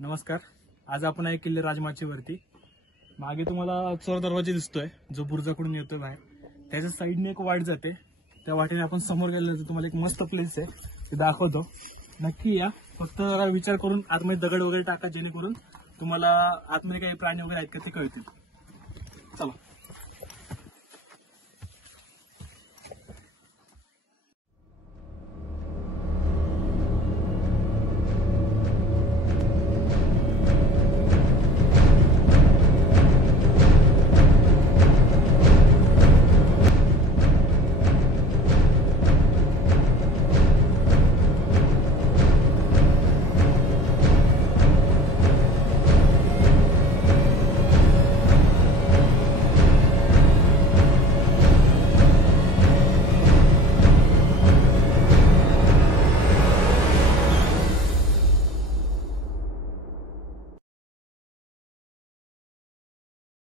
नमस्कार. आज आपण आहे किल्ले राजमाचीवरती. मागे तुम्हाला चोर दरवाजा दिसतोय जो बुर्जाकडून येतोय बाहेर. त्याच्या साईडने एक वाट जाते. त्या वाटेने आपण समोर गेलो तर तुम्हाला एक मस्त प्लेस आहे ते दाखवतो. नक्की या. फक्त विचार करून आतमध्ये दगड वगैरे टाका जेणेकरून तुम्हाला आतमध्ये काही प्राणी वगैरे आहेत का ते कळतील. चला.